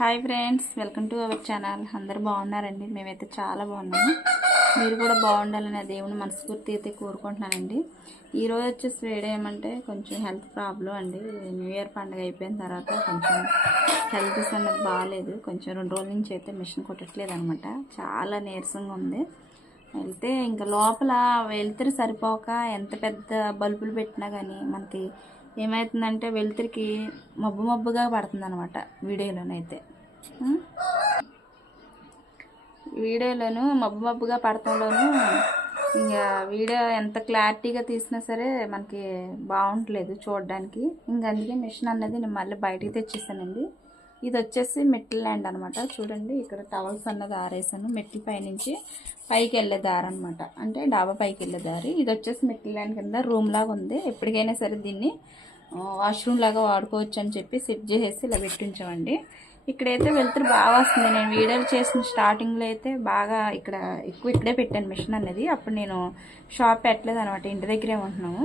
Hi friends welcome to our channel. అందరు బాగున్నారండి? మేమైతే చాలా బాగున్నాము. మీరు కూడా బాగుండాలని దేవుని మనస్ఫూర్తి అయితే కోరుకుంటున్నానండి. ఈరోజు వచ్చేసి వీడియో ఏమంటే కొంచెం హెల్త్ ప్రాబ్లం అండి. న్యూ ఇయర్ పండుగ అయిపోయిన తర్వాత కొంచెం హెల్త్ అనేది బాగాలేదు. కొంచెం రెండు రోజుల నుంచి అయితే మిషన్ కొట్టట్లేదు అనమాట. చాలా నీరసంగా ఉంది. వెళ్తే ఇంకా లోపల వెళ్తే సరిపోక ఎంత పెద్ద బల్బులు పెట్టినా కానీ మనకి ఏమవుతుందంటే వెలుతురికి మబ్బు మబ్బుగా పడుతుంది అనమాట వీడియోలోనైతే వీడియోలోను మబ్బు మబ్బుగా పడటంలోను ఇంకా వీడియో ఎంత క్లారిటీగా తీసినా సరే మనకి బాగుంటలేదు చూడడానికి. ఇంకా అందుకే మిషన్ అన్నది నేను మళ్ళీ బయటికి తెచ్చేసానండి. ఇది వచ్చేసి మెట్ల ల్యాండ్ అనమాట చూడండి ఇక్కడ టవల్స్ అన్నది ఆరేసాను. మెట్ల పైనుంచి పైకి వెళ్ళే దారి అనమాట అంటే డాబా పైకి వెళ్ళే దారి. ఇది వచ్చేసి మెట్ల ల్యాండ్ కింద రూమ్ లాగా ఉంది. ఎప్పటికైనా సరే దీన్ని వాష్రూమ్ లాగా వాడుకోవచ్చు అని చెప్పి సెట్ చేసేసి ఇలా పెట్టించామండి. ఇక్కడైతే వెళ్తురు బాగా వస్తుంది. నేను వీడియోలు చేసిన స్టార్టింగ్లో అయితే బాగా ఇక్కడ ఎక్కువ ఇక్కడే పెట్టాను మిషన్ అనేది అప్పుడు నేను షాప్ పెట్టలేదు అనమాట ఇంటి దగ్గరే ఉంటున్నాము.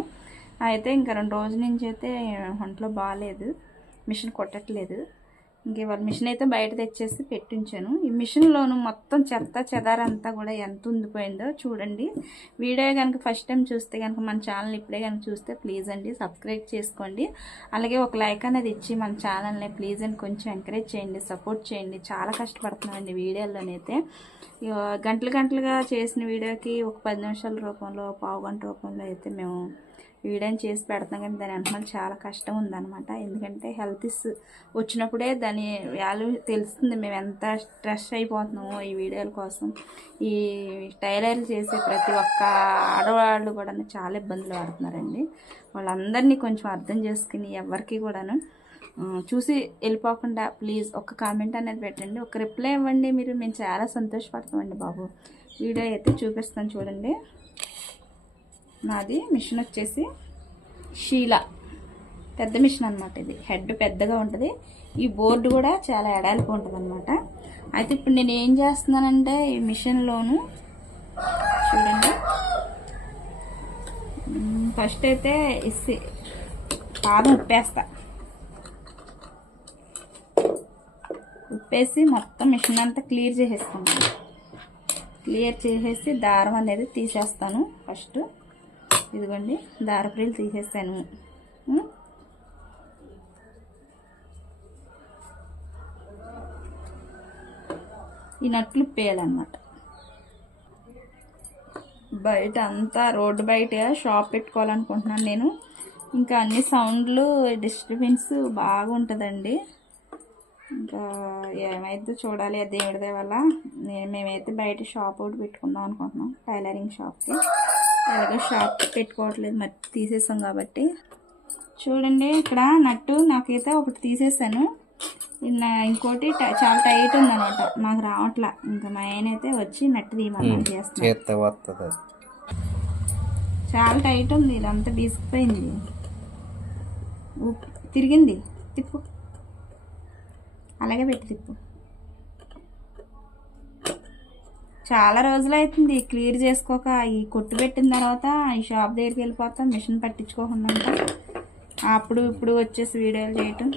అయితే ఇంకా రెండు రోజుల నుంచి అయితే ఒంట్లో బాగాలేదు మిషన్ కొట్టట్లేదు. ఇంక ఇవాళ మిషన్ అయితే బయట తెచ్చేసి పెట్టించాను. ఈ మిషన్లోను మొత్తం చెత్త చెదారంతా కూడా ఎంత ఉండిపోయిందో చూడండి. వీడియో కనుక ఫస్ట్ టైం చూస్తే కనుక మన ఛానల్ ఇప్పుడే కనుక చూస్తే ప్లీజ్ అండి సబ్స్క్రైబ్ చేసుకోండి. అలాగే ఒక లైక్ అనేది ఇచ్చి మన ఛానల్ని ప్లీజ్ అని కొంచెం ఎంకరేజ్ చేయండి సపోర్ట్ చేయండి. చాలా కష్టపడుతున్నామండి వీడియోలోనైతే గంటలు గంటలుగా చేసిన వీడియోకి ఒక పది నిమిషాల రూపంలో పావు గంట రూపంలో అయితే మేము వీడియోని చేసి పెడతాం కానీ దాని వెనకాల చాలా కష్టం ఉందన్నమాట. ఎందుకంటే హెల్త్ ఇస్ వచ్చినప్పుడే దాని వాల్యూ తెలుస్తుంది. మేము ఎంత స్ట్రెస్ అయిపోతున్నామో ఈ వీడియోల కోసం. ఈ టైలర్లు చేసే ప్రతి ఒక్క ఆడవాళ్ళు కూడా చాలా ఇబ్బందులు పడుతున్నారండి. వాళ్ళందరినీ కొంచెం అర్థం చేసుకుని ఎవరికి కూడాను చూసి వెళ్ళిపోకుండా ప్లీజ్ ఒక కామెంట్ అనేది పెట్టండి. ఒక రిప్లై ఇవ్వండి మీరు. మేము చాలా సంతోషపడతామండి బాబు. వీడియో అయితే చూపిస్తాను చూడండి. నాది మిషన్ వచ్చేసి షీలా. పెద్ద మిషన్ అనమాట ఇది. హెడ్ పెద్దగా ఉంటుంది. ఈ బోర్డు కూడా చాలా ఎడాలికి ఉంటుంది అనమాట అయితే ఇప్పుడు నేను ఏం చేస్తున్నానంటే ఈ మిషన్లోను చూడండి. ఫస్ట్ అయితే ఇసి పాదం ఉప్పేస్తా. ఉప్పేసి మొత్తం మిషన్ అంతా క్లియర్ చేసేసుకుంటాను క్లియర్ చేసేసి దారం అనేది తీసేస్తాను ఫస్ట్. ఇదిగోండి దారపురీలు తీసేసాను. ఈ నట్లు పేయాలన్నమాట బయట అంతా రోడ్డు బయట షాప్ పెట్టుకోవాలనుకుంటున్నాను నేను. ఇంకా అన్ని సౌండ్లు డిస్టర్బెన్స్ బాగుంటుందండి. ఇంకా ఏమైతే చూడాలి ఆ వల్ల. నేను మేమైతే బయట షాప్ ఒకటి పెట్టుకుందాం అనుకుంటున్నాం టైలరింగ్ షాప్కి. అలాగే షాప్ పెట్టుకోవట్లేదు మరి తీసేసాం కాబట్టి. చూడండి ఇక్కడ నట్టు నాకైతే ఒకటి తీసేసాను. ఇంకోటి చాలా టైట్ ఉందన్నమాట. నాకు రావట్లా. ఇంకా మా ఆయన అయితే వచ్చి నట్టు తీయమని చేస్తాను చాలా టైట్ ఉంది ఇదంతా బీసుకుపోయింది తిరిగింది. తిప్పు. అలాగే పెట్టి తిప్పు. చాలా రోజులు అవుతుంది క్లియర్ చేసుకోక ఈ కొట్టు పెట్టిన తర్వాత ఈ షాప్ దగ్గరికి వెళ్ళిపోతాం. మిషన్ పట్టించుకోకుండా అప్పుడు ఇప్పుడు వచ్చేసి వీడియోలు చేయటం.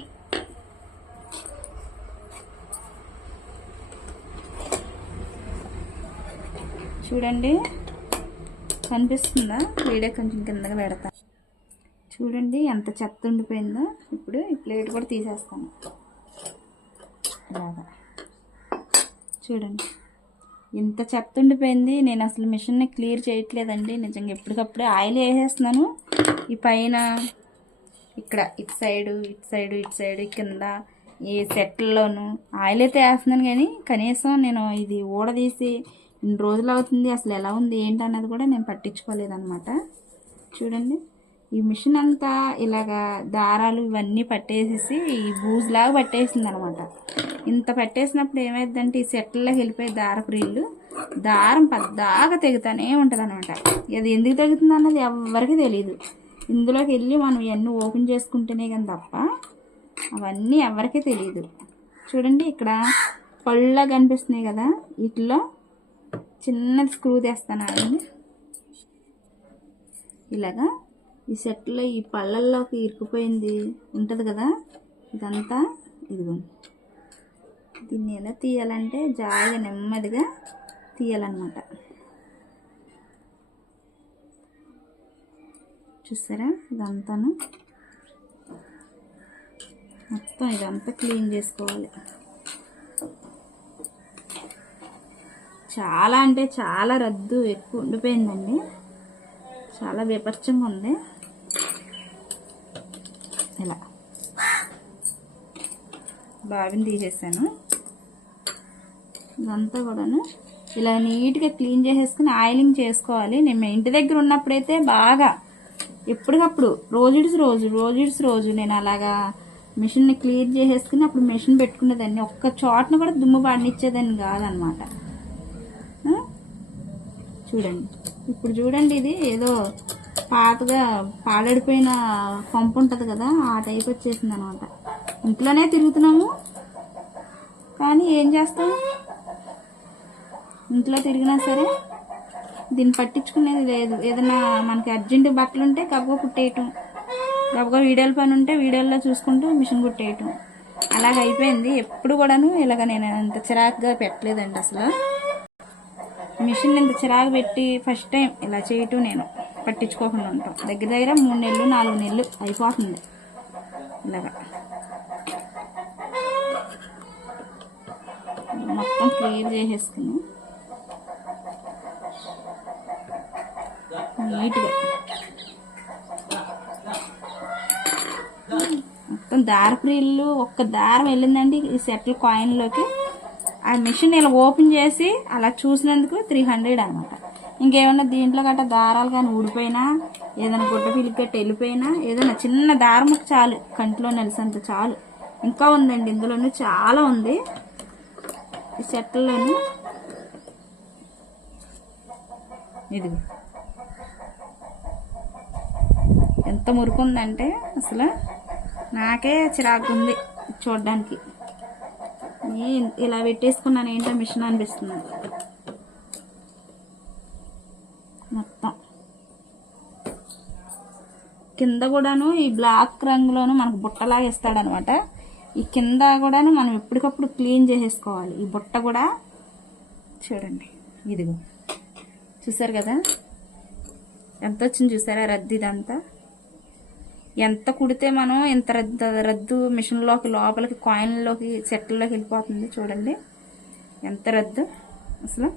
చూడండి. కనిపిస్తుందా? వీడియో కొంచెం కిందకి పెడతా. చూడండి ఎంత చెత్త ఉండిపోయిందో. ఇప్పుడు ఈ ప్లేట్ కూడా తీసేస్తాను. ఇలాగా. చూడండి. ఇంత చెత్త ఉండిపోయింది నేను అసలు మిషన్ని క్లియర్ చేయట్లేదండి. నిజంగా ఎప్పటికప్పుడే ఆయిల్ వేసేస్తున్నాను. ఈ పైన ఇక్కడ ఇటు సైడు ఇటు సైడు ఇటు సైడు కింద ఈ సెట్లలోను ఆయిల్ అయితే వేస్తున్నాను కానీ కనీసం నేను ఇది ఊడదీసి ఇన్ని రోజులు అవుతుంది. అసలు ఎలా ఉంది ఏంటన్నది కూడా నేను పట్టించుకోలేదన్నమాట. చూడండి. ఈ మిషన్ అంతా ఇలాగా దారాలు ఇవన్నీ పట్టేసేసి ఈ బూజులాగా పట్టేసింది అనమాట ఇంత పట్టేసినప్పుడు ఏమైందంటే ఈ సెట్లలోకి వెళ్ళిపోయి దారపు రీళ్ళు దారం పద్దాగా తెగుతానే ఉంటుంది అనమాట అది ఎందుకు తెగుతుంది అన్నది ఎవరికి తెలియదు ఇందులోకి వెళ్ళి మనం ఇవన్నీ ఓపెన్ చేసుకుంటేనే కానీ తప్ప అవన్నీ ఎవరికీ తెలియదు చూడండి ఇక్కడ పళ్ళ కనిపిస్తున్నాయి కదా వీటిలో చిన్నది స్క్రూ తెస్తాను ఇలాగా ఈ సెట్లో ఈ పళ్ళల్లోకి ఇరుక్కుపోయింది ఉంటుంది కదా ఇదంతా ఇదిగోండి. దీన్ని ఎలా తీయాలంటే జాగా నెమ్మదిగా తీయాలన్నమాట. చూసారా? ఇదంతాను. మొత్తం ఇదంతా క్లీన్ చేసుకోవాలి. చాలా అంటే చాలా రద్దు ఎక్కువ ఉండిపోయిందండి. చాలా విపరీతంగా ఉంది. ఇలా. బావిని తీసేసాను. ఇదంతా కూడాను. ఇలా నీట్గా క్లీన్ చేసేసుకుని ఆయిలింగ్ చేసుకోవాలి. నేను ఇంటి దగ్గర ఉన్నప్పుడైతే బాగా ఎప్పటికప్పుడు రోజుడిసి రోజు రోజుడిసి రోజు నేను అలాగా మిషన్ని క్లియర్ చేసేసుకుని అప్పుడు మిషన్ పెట్టుకునేదాన్ని. ఒక్క చోటను కూడా దుమ్ము పాడనిచ్చేదాన్ని కాదనమాట. చూడండి. ఇప్పుడు చూడండి ఇది ఏదో పాతగా పాడడిపోయిన పంపు ఉంటుంది కదా ఆ టైప్ వచ్చేసింది అనమాట ఇంట్లోనే తిరుగుతున్నాము. కానీ ఏం చేస్తాము ఇంట్లో తిరిగినా సరే దీన్ని పట్టించుకునేది లేదు. ఏదైనా మనకి అర్జెంటు బట్టలు ఉంటే గబగబా కుట్టేయటం గబగబా వీడియోల పని ఉంటే వీడియోల్లో చూసుకుంటూ మిషన్ కుట్టేయటం. అలాగ అయిపోయింది. ఎప్పుడు కూడాను ఇలాగ నేను అంత చిరాకుగా పెట్టలేదండి అసలు. మిషన్ ఇంత చిరాకు పెట్టి ఫస్ట్ టైం ఇలా చేయటం నేను పట్టించుకోకుండా ఉంటాం. దగ్గర దగ్గర మూడు నెలలు నాలుగు నెలలు అయిపోతుంది ఇలాగా. మొత్తం క్లియర్ చేసేసుకుని నీట్గా. మొత్తం దారపురీళ్ళు ఒక్క దారం వెళ్ళిందండి ఈ సెటిల్ కాయిన్లోకి ఆ మిషన్ ఇలా ఓపెన్ చేసి అలా చూసినందుకు త్రీ హండ్రెడ్ అనమాట ఇంకేమన్నా దీంట్లో గట్ట దారాలు కానీ ఊడిపోయినా ఏదైనా గుడ్డ పిలికి గట్ట వెళ్ళిపోయినా ఏదైనా చిన్న దారం చాలు కంటిలో నెలసంత చాలు. ఇంకా ఉందండి ఇందులోనూ చాలా ఉంది. ఈ సెట్లోను ఇది ఎంత మురుకు ఉందంటే అసలు నాకే చిరాకు ఉంది చూడడానికి ఇలా పెట్టేసుకున్నాను ఏంటో మిషన్ అనిపిస్తుంది. మొత్తం. కింద కూడాను ఈ బ్లాక్ రంగులోను మనకు బుట్టలాగా ఇస్తాడనమాట. ఈ కింద కూడాను మనం ఎప్పటికప్పుడు క్లీన్ చేసేసుకోవాలి. ఈ బుట్ట కూడా చూడండి ఇదిగో. చూసారు కదా? ఎంత వచ్చింది చూసారా రద్దీదంతా? ఎంత కుడితే మనం ఎంత రద్దు రద్దు మిషన్లోకి లోపలికి కాయిన్లోకి సెట్లలోకి వెళ్ళిపోతుంది చూడండి. ఎంత రద్దు? అసలు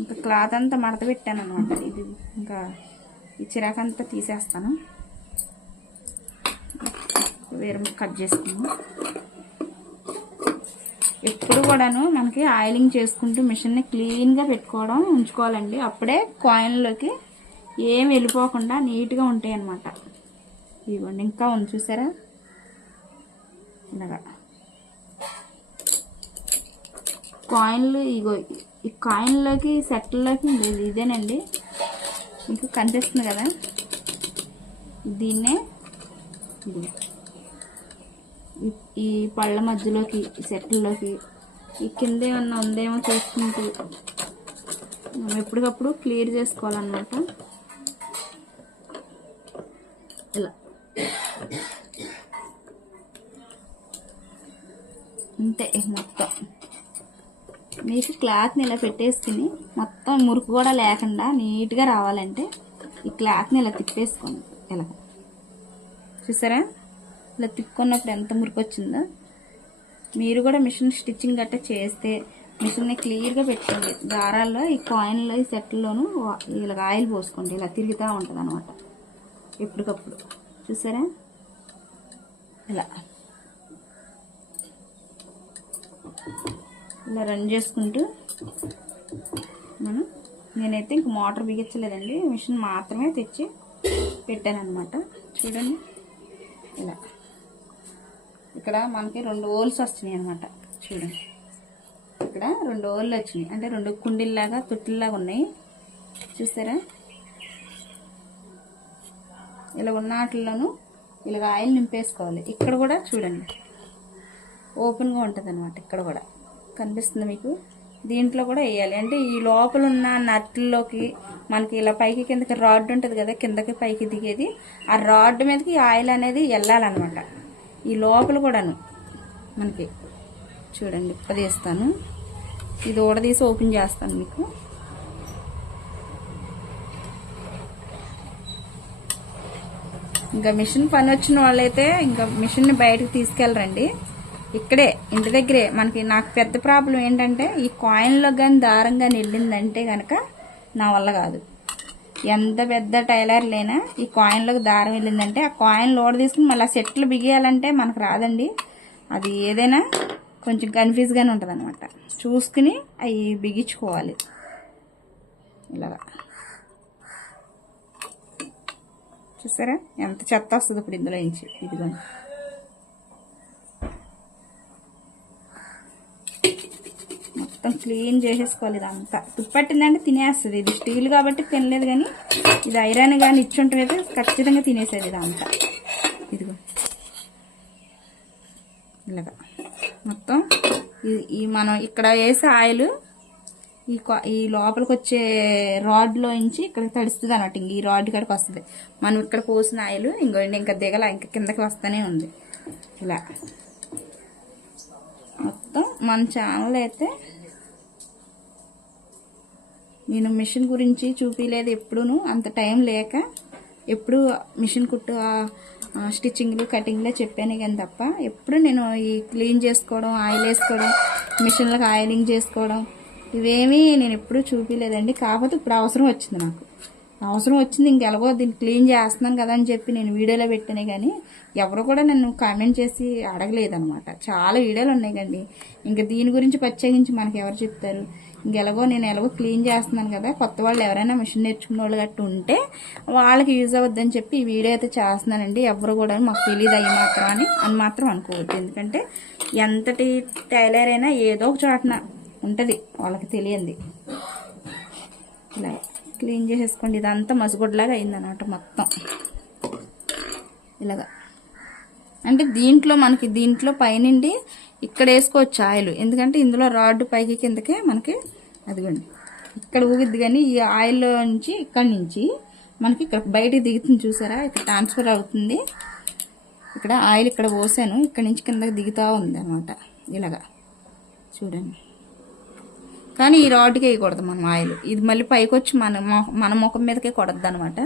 ఇంకా క్లాత్ అంతా మడత పెట్టాను అనమాట ఇది ఇంకా ఈ చిరాకంతా తీసేస్తాను. వేరే కట్ చేసుకున్నాను ఎప్పుడు కూడాను మనకి ఆయిలింగ్ చేసుకుంటూ మిషన్ని క్లీన్గా పెట్టుకోవడం ఉంచుకోవాలండి. అప్పుడే కాయిన్లోకి ఏం వెళ్ళిపోకుండా నీట్గా ఉంటాయి అన్నమాట ఇవ్వండి ఇంకా ఉంది చూసారా? ఇలాగా. కాయిన్లు ఇగో ఈ కాయిన్లోకి సెట్లలోకి ఇది ఇదేనండి. మీకు కనిపిస్తుంది కదా? దీన్నే ఈ- పళ్ళ మధ్యలోకి సెట్లలోకి ఈ కింద ఏమన్నా ఉందేమో చూసుకుంటూ మనం ఎప్పటికప్పుడు క్లియర్ చేసుకోవాలన్నమాట ఇలా అంతే మొత్తం. మీకు క్లాత్ని ఇలా పెట్టేసుకుని మొత్తం మురుకు కూడా లేకుండా నీట్గా రావాలంటే ఈ క్లాత్ని ఇలా తిప్పేసుకోండి. ఇలా. చూసారా? ఇలా తిప్పుకున్నప్పుడు ఎంత మురికి వచ్చిందో. మీరు కూడా మిషన్ స్టిచ్చింగ్ గట్టా చేస్తే మిషన్ని క్లియర్గా పెట్టుకోండి. దారాల్లో ఈ కాయిన్లో ఈ సెట్లలోనూ ఇలా ఆయిల్ పోసుకోండి. ఇలా తిరుగుతూ ఉంటుంది అనమాట ఎప్పటికప్పుడు. చూసారా? ఇలా. ఇలా రన్ చేసుకుంటూ మనం నేనైతే ఇంక మోటార్ బిగించలేదండి. మిషన్ మాత్రమే తెచ్చి పెట్టాను చూడండి. ఇలా. ఇక్కడ మనకి రెండు ఓల్స్ వస్తున్నాయి అనమాట చూడండి. ఇక్కడ రెండు ఓళ్ళు వచ్చినాయి. అంటే రెండు కుండీల్లాగా తొట్టిల్లాగా ఉన్నాయి. చూసారా ఇలా ఉన్న వాటిల్లోనూ ఇలాగ ఆయిల్ నింపేసుకోవాలి. ఇక్కడ కూడా చూడండి. ఓపెన్గా ఉంటుంది అనమాట ఇక్కడ కూడా. కనిపిస్తుంది మీకు? దీంట్లో కూడా వేయాలి. అంటే ఈ లోపల ఉన్న నట్లలోకి మనకి ఇలా పైకి కిందకి రాడ్ ఉంటుంది కదా కిందకి పైకి దిగేది. ఆ రాడ్ మీదకి ఆయిల్ అనేది వెళ్ళాలన్నమాట. ఈ లోపల కూడాను మనకి చూడండి ఇప్పదీస్తాను ఇది ఊడదీసి ఓపెన్ చేస్తాను మీకు. ఇంకా మిషన్ పని వచ్చిన వాళ్ళైతే ఇంకా మిషన్ని బయటకు తీసుకెళ్ళరండి. ఇక్కడే ఇంటి దగ్గరే. మనకి నాకు పెద్ద ప్రాబ్లం ఏంటంటే ఈ కాయిన్లో కానీ దారం కానీ వెళ్ళిందంటే కనుక నా వల్ల కాదు. ఎంత పెద్ద టైలర్ లేనా ఈ కాయిన్లోకి దారం వెళ్ళిందంటే ఆ కాయిన్ లోడ్ తీసుకుని మళ్ళీ ఆ సెట్లు బిగియాలంటే మనకు రాదండి. అది ఏదైనా కొంచెం కన్ఫ్యూజ్గానే ఉంటుంది అనమాట చూసుకుని అవి బిగించుకోవాలి. ఇలాగా. చూసారా? ఎంత చెత్త వస్తుంది ఇప్పుడు ఇందులో నుంచి? ఇదిగోండి. మొత్తం క్లీన్ చేసేసుకోవాలి ఇదంతా. తుప్పట్టిందంటే తినేస్తుంది. ఇది స్టీల్ కాబట్టి తినలేదు కానీ ఇది ఐరన్ కానీ ఇచ్చుంటే ఖచ్చితంగా తినేసేది ఇదంతా. ఇదిగో. ఇలాగా. మొత్తం ఈ- ఈ మనం ఇక్కడ వేసే ఆయిల్ ఈ ఈ లోపలికి వచ్చే రాడ్లో నుంచి ఇక్కడ తడుస్తుంది అన్నట్టు ఇంక ఈ రాడ్ కాడికి వస్తుంది. మనం ఇక్కడ పోసిన ఆయిల్ ఇంకోండి ఇంకా దిగల ఇంకా కిందకి వస్తూనే ఉంది. ఇలా. మొత్తం మన ఛానల్ అయితే నేను మిషన్ గురించి చూపించలేదు ఎప్పుడూను అంత టైం లేక ఎప్పుడు మిషన్ కుట్టు స్టిచ్చింగ్లు కటింగ్లే చెప్పాను కానీ తప్ప ఎప్పుడు నేను ఈ క్లీన్ చేసుకోవడం ఆయిల్ వేసుకోవడం మిషన్లకు ఆయిలింగ్ చేసుకోవడం ఇవేమీ నేను ఎప్పుడూ చూపించలేదండి కాకపోతే ఇప్పుడు అవసరం వచ్చింది నాకు. అవసరం వచ్చింది ఇంకెలాగో దీన్ని క్లీన్ చేస్తున్నాం కదా అని చెప్పి నేను వీడియోలో పెట్టానే కానీ ఎవరు కూడా నన్ను కామెంట్ చేసి అడగలేదనమాట చాలా వీడియోలు ఉన్నాయి కండి. ఇంకా దీని గురించి ప్రత్యేకించి మనకి ఎవరు చెప్తారు? ఇంకెలాగో నేను ఎలాగో క్లీన్ చేస్తున్నాను కదా కొత్త వాళ్ళు ఎవరైనా మిషన్ నేర్చుకున్న వాళ్ళు గట్టి ఉంటే వాళ్ళకి యూజ్ అవ్వద్దని చెప్పి ఈ వీడియో అయితే చేస్తున్నానండి. ఎవరు కూడా మాకు తెలియదు అయ్యి మాత్రం అని అని మాత్రం అనుకోవద్దు. ఎందుకంటే ఎంతటి టైలర్ అయినా ఏదో ఒక చోటన ఉంటుంది వాళ్ళకి తెలియంది. ఇలా. క్లీన్ చేసేసుకోండి. ఇదంతా మసుగుడ్లాగా అయిందన్నమాట మొత్తం. ఇలాగా. అంటే దీంట్లో మనకి దీంట్లో పైనుండి ఇక్కడ వేసుకోవచ్చు ఆయిల్. ఎందుకంటే ఇందులో రాడ్ పైకి కిందకే మనకి అదిగోండి. ఇక్కడ ఊగిద్ది కానీ ఈ ఆయిల్ నుంచి ఇక్కడ నుంచి మనకి ఇక్కడ బయటికి దిగుతుంది చూసారా? ఇక్కడ ట్రాన్స్ఫర్ అవుతుంది. ఇక్కడ ఆయిల్ ఇక్కడ పోసాను. ఇక్కడ నుంచి కిందకి దిగుతూ ఉంది అనమాట ఇలాగా. చూడండి. కానీ ఈ రాడ్కి వేయకూడదు మనం ఆయిల్. ఇది మళ్ళీ పైకి వచ్చి మన మన ముఖం మీదకే కొడద్దు అనమాట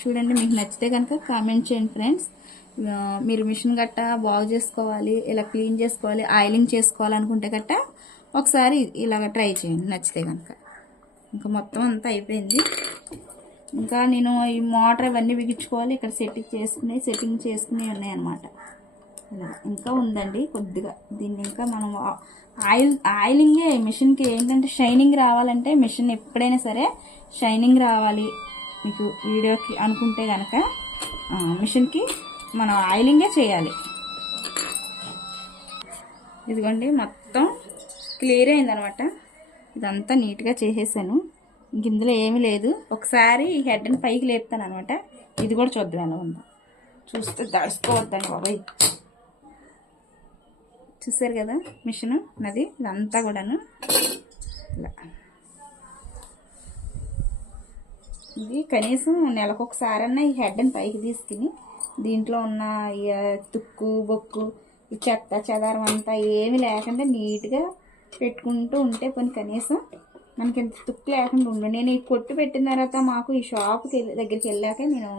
చూడండి మీకు నచ్చితే కనుక కామెంట్ చేయండి ఫ్రెండ్స్ మీరు మిషన్ గట్ట బాగు చేసుకోవాలి ఇలా క్లీన్ చేసుకోవాలి ఆయిలింగ్ చేసుకోవాలనుకుంటే గట్ట ఒకసారి ఇలాగ ట్రై చేయండి నచ్చితే కనుక. ఇంకా మొత్తం అంతా అయిపోయింది. ఇంకా నేను ఈ మోటార్ ఇవన్నీ బిగించుకోవాలి ఇక్కడ సెట్టింగ్ చేసుకుని సెట్టింగ్ చేసుకుని ఉన్నాయి అనమాట ఇలా ఇంకా ఉందండి కొద్దిగా. దీన్ని ఇంకా మనం ఆయిల్ ఆయిలింగే మిషన్కి ఏంటంటే షైనింగ్ రావాలంటే మిషన్ ఎప్పుడైనా సరే షైనింగ్ రావాలి. మీకు వీడియోకి అనుకుంటే కనుక మిషన్కి మనం ఆయిలింగే చేయాలి. ఇదిగోండి మొత్తం క్లియర్ అయిందనమాట. ఇదంతా నీట్గా చేసేసాను. ఇంక ఇందులో ఏమీ లేదు. ఒకసారి ఈ హెడ్ని పైకి లేపుతాను అనమాట ఇది కూడా చూద్దాం ఎలా ఉందో. చూస్తే దడుచుకోవద్దండి బాబాయ్. చూసారు కదా మిషన్ నది ఇదంతా కూడాను. ఇలా. ఇది కనీసం నెలకొకసారన్నా ఈ హెడ్ని పైకి తీసుకుని దీంట్లో ఉన్న తుక్కు బొక్కు ఈ చెత్త చెదారం అంతా ఏమీ లేకుండా నీట్గా పెట్టుకుంటూ ఉంటే కొన్ని కనీసం మనకి ఎంత తుక్కు లేకుండా ఉండు. నేను ఈ కొట్టు పెట్టిన తర్వాత మాకు ఈ షాప్కి దగ్గరికి వెళ్ళాక నేను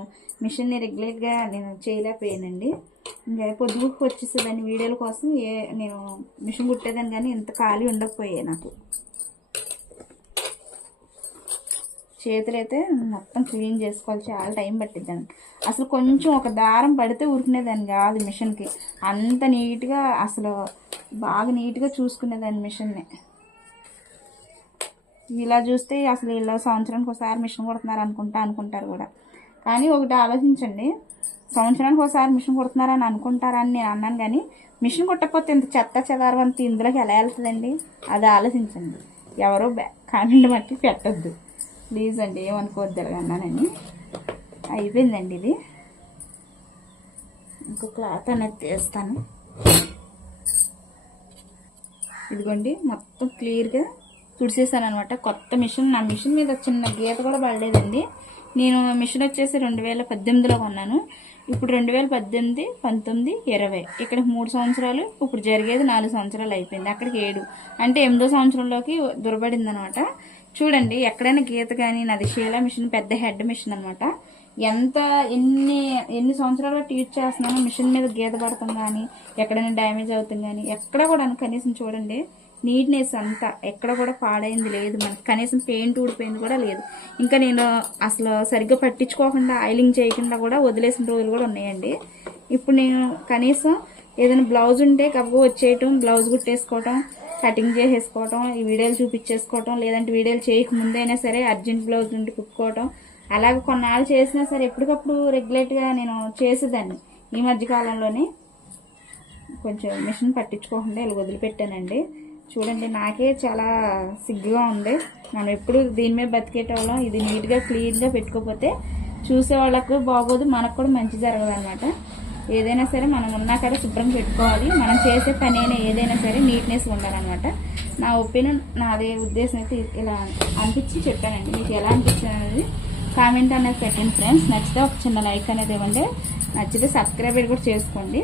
మిషన్ని రెగ్యులర్గా నేను చేయలేకపోయానండి. ఇంకా పొద్దుకు వచ్చేసేదాన్ని వీడియోల కోసం. ఏ నేను మిషన్ కుట్టేదాన్ని కానీ ఇంత ఖాళీ ఉండకపోయాయి నాకు. చేతులైతే మొత్తం క్లీన్ చేసుకోవాలి. చాలా టైం పట్టిద్దాన్ని అసలు కొంచెం ఒక దారం పడితే ఉరికినేదాన్ని కాదు మిషన్కి. అంత నీట్గా అసలు బాగా నీట్గా చూసుకునేదాన్ని మిషన్ని. ఇలా చూస్తే అసలు ఇలా సంవత్సరానికి ఒకసారి మిషన్ కుడుతున్నారు అనుకుంటా అనుకుంటారు కూడా. కానీ ఒకటి ఆలోచించండి. సంవత్సరానికి ఒకసారి మిషన్ కుడుతున్నారని అనుకుంటారని నేను అన్నాను కానీ మిషన్ కుట్టకపోతే ఇంత చెత్త చెదారం అంత ఇందులోకి ఎలా వెళ్తుందండి? అది ఆలోచించండి. ఎవరో కామెంట్ బట్టి పెట్టద్దు. ప్లీజ్ అండి ఏమనుకోవద్దు అన్నానని. అయిపోయిందండి ఇది. ఇంకో క్లాత్ అనేది తీస్తాను. ఇదిగోండి మొత్తం క్లియర్గా తుడిసేసాను అనమాట కొత్త మిషన్ నా మిషన్ మీద చిన్న గీత కూడా పడలేదండి. నేను మిషన్ వచ్చేసి రెండు వేల పద్దెనిమిదిలో కొన్నాను. ఇప్పుడు రెండు వేల పద్దెనిమిది పంతొమ్మిది ఇరవై. ఇక్కడ మూడు సంవత్సరాలు ఇప్పుడు జరిగేది నాలుగు సంవత్సరాలు అయిపోయింది. అక్కడికి ఏడు. అంటే ఎనిమిదో సంవత్సరంలోకి దొరబడింది అనమాట చూడండి ఎక్కడైనా గీత కానీ నాది షీలా మిషన్ పెద్ద హెడ్ మిషన్ అనమాట ఎంత ఎన్ని ఎన్ని సంవత్సరాలు టీచ్ చేస్తున్నానో మిషన్ మీద గీత పడతాం కానీ ఎక్కడైనా డ్యామేజ్ అవుతుంది కానీ ఎక్కడ కూడా కనీసం చూడండి. నీట్నెస్ అంతా ఎక్కడ కూడా పాడైంది లేదు మనకి. కనీసం పెయింట్ ఊడిపోయింది కూడా లేదు. ఇంకా నేను అసలు సరిగ్గా పట్టించుకోకుండా ఆయిలింగ్ చేయకుండా కూడా వదిలేసిన రోజులు కూడా ఉన్నాయండి. ఇప్పుడు నేను కనీసం ఏదైనా బ్లౌజ్ ఉంటే కబ్బు వచ్చేయటం బ్లౌజ్ కుట్టేసుకోవటం కటింగ్ చేసేసుకోవటం ఈ వీడియోలు చూపించేసుకోవటం లేదంటే వీడియోలు చేయకముందైనా సరే అర్జెంట్ బ్లౌజ్ ఉండి కుట్టుకోవటం. అలాగే కొన్నాళ్ళు చేసినా సరే ఎప్పటికప్పుడు రెగ్యులేట్గా నేను చేసేదాన్ని. ఈ మధ్యకాలంలోనే కొంచెం మిషన్ పట్టించుకోకుండా ఇలా వదిలిపెట్టానండి. చూడండి నాకే చాలా సిగ్గుగా ఉంది. మనం ఎప్పుడు దీని మీద బతికేటోళ్ళం ఇది నీట్గా క్లీన్గా పెట్టుకోకపోతే చూసే వాళ్ళకు బాగోదు మనకు కూడా మంచి జరగదు అనమాట ఏదైనా సరే మనం ఉన్నా కదా శుభ్రం పెట్టుకోవాలి. మనం చేసే పని అయినా ఏదైనా సరే నీట్నెస్ ఉండాలన్నమాట. నా ఒపీనియన్ నాదే ఉద్దేశం అయితే ఇలా అనిపించి చెప్పానండి. మీకు ఎలా అనిపించింది అనేది కామెంట్ అనేది పెట్టండి ఫ్రెండ్స్. నచ్చితే ఒక చిన్న లైక్ అనేది ఇవ్వండి. నచ్చితే సబ్స్క్రైబ్ కూడా చేసుకోండి.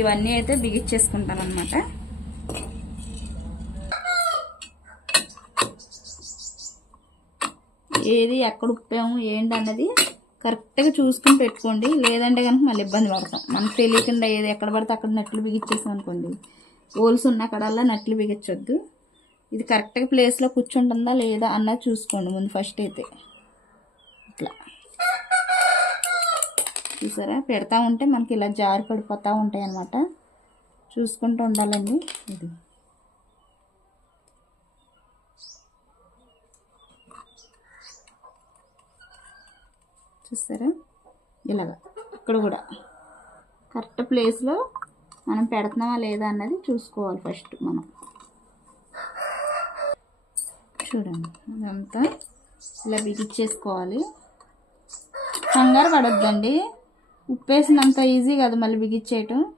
ఇవన్నీ అయితే బిగిచ్చేసుకుంటాను అనమాట ఏది ఎక్కడ ఉప్పాము ఏంటి అన్నది కరెక్ట్గా చూసుకుని పెట్టుకోండి. లేదంటే కనుక మళ్ళీ ఇబ్బంది పడతాం. మనకు తెలియకుండా ఏది ఎక్కడ పడితే అక్కడ నట్లు బిగించేసాం అనుకోండి. హోల్స్ ఉన్న కడల్లా నట్లు బిగించొద్దు. ఇది కరెక్ట్గా ప్లేస్లో కూర్చుంటుందా లేదా అన్నది చూసుకోండి ముందు ఫస్ట్ అయితే. ఇట్లా. చూసారా? పెడతా ఉంటే మనకి ఇలా జారి పడిపోతూ ఉంటాయి అన్నమాట చూసుకుంటూ ఉండాలండి. ఇది. చూస్తారా? ఇలాగా. ఇక్కడ కూడా. కరెక్ట్ ప్లేస్లో మనం పెడుతున్నామా లేదా అన్నది చూసుకోవాలి ఫస్ట్ మనం. చూడండి అదంతా ఇలా బిగిచ్చేసుకోవాలి కంగారు పడొద్దండి. ఉప్పేసినంత ఈజీ కాదు మళ్ళీ బిగించేయటం.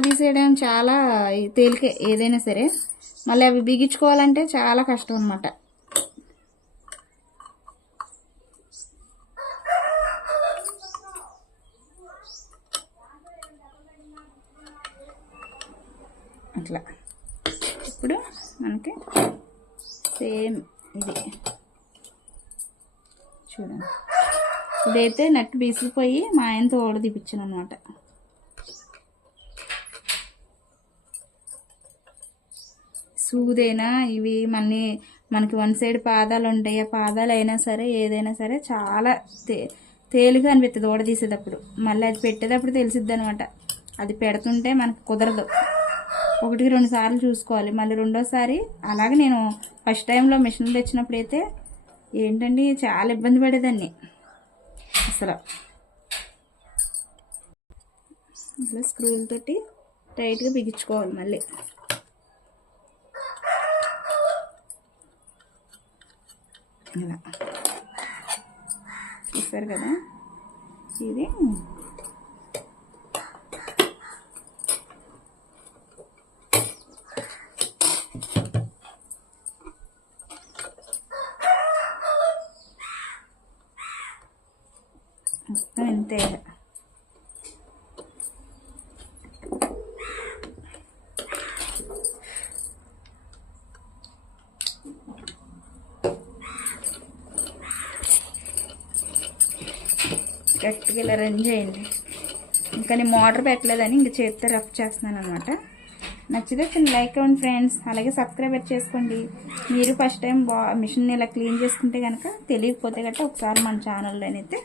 తీసేయడం చాలా తేలిక ఏదైనా సరే. మళ్ళీ అవి బిగించుకోవాలంటే చాలా కష్టం అనమాట అట్లా. ఇప్పుడు మనకి సేమ్ ఇది. చూడండి. ఇదైతే నట్టు బీసిపోయి మా ఆయనతో ఓడ తీపిచ్చాను అనమాట సూదైనా? ఇవి మన్ని మనకి వన్ సైడ్ పాదాలు ఉంటాయి. ఆ పాదాలు అయినా సరే ఏదైనా సరే చాలా తే తేలిగా అనిపిస్తుంది ఓడ తీసేటప్పుడు. మళ్ళీ అది పెట్టేటప్పుడు తెలిసిద్ది అనమాట అది పెడుతుంటే మనకు కుదరదు. ఒకటికి రెండు సార్లు చూసుకోవాలి. మళ్ళీ రెండోసారి అలాగే నేను ఫస్ట్ టైంలో మిషన్లు తెచ్చినప్పుడు అయితే ఏంటండి చాలా ఇబ్బంది పడేదాన్ని. అసలు. ఇట్లా స్క్రూలతోటి టైట్గా బిగించుకోవాలి మళ్ళీ. ఇలా. చూసారు కదా? ఇది మొత్తం గట్టిగా ఇలా రన్ చేయండి. ఇంకా నేను మోటర్ పెట్టలేదని ఇంక చేతితో రఫ్ చేస్తున్నాను అనమాట నచ్చితే చిన్న లైక్ అవ్వండి ఫ్రెండ్స్ అలాగే సబ్స్క్రైబ్ చేసుకోండి. మీరు ఫస్ట్ టైం బా మిషన్ ఇలా క్లీన్ చేసుకుంటే కనుక తెలియకపోతే గట్ట ఒకసారి మన ఛానల్లో అయితే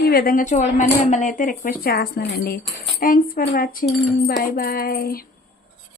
ఈ విధంగా చూడమని మిమ్మల్ని అయితే రిక్వెస్ట్ చేస్తున్నానండి. Thanks for watching bye bye